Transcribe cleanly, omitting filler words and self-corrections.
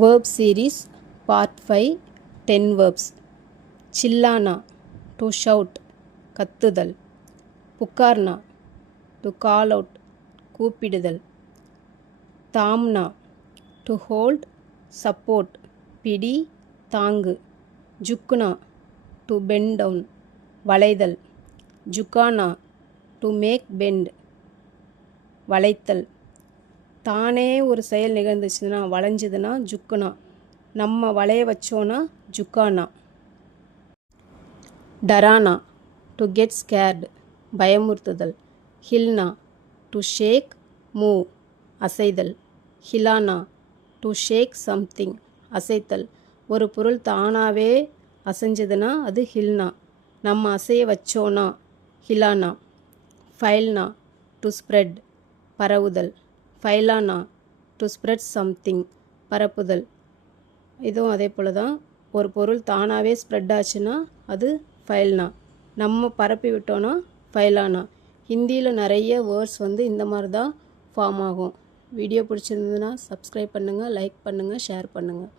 Verb series part 5 10 verbs. Chillana to shout கத்துதல். புக்கார்னா to call out கூப்பிடுதல். தாம்னா to hold support பிடி தாங்கு. ஜுக்னா to bend down வளைதல். ஜுக்கானா to make bend வளைத்தல். தானே ஒரு செயல் நிகழ்ந்துச்சுன்னா வளைஞ்சதுன்னா ஜுக்குனா, நம்ம வளைய வச்சோன்னா ஜுக்கானா. டரானா டு கெட் ஸ்கேர்டு பயமுறுத்துதல். ஹில்னா டு ஷேக் மூவ் அசைதல். ஹிலானா டு ஷேக் சம்திங் அசைத்தல். ஒரு பொருள் தானாகவே அசைஞ்சதுன்னா அது ஹில்னா, நம்ம அசைய வச்சோன்னா ஹிலானா. ஃபைல்னா டு ஸ்ப்ரெட் பரவுதல். ஃபைலானா டு ஸ்ப்ரெட் சம்திங் பரப்புதல். இதுவும் அதே போல் தான், ஒரு பொருள் தானாகவே ஸ்ப்ரெட் ஆச்சுன்னா அது ஃபைல்னா, நம்ம பரப்பி விட்டோன்னா ஃபைலானா. ஹிந்தியில் நிறைய வேர்ட்ஸ் இந்த மாதிரி தான் ஃபார்ம் ஆகும். வீடியோ பிடிச்சிருந்ததுன்னா சப்ஸ்கிரைப் பண்ணுங்கள், லைக் பண்ணுங்கள், ஷேர் பண்ணுங்கள்.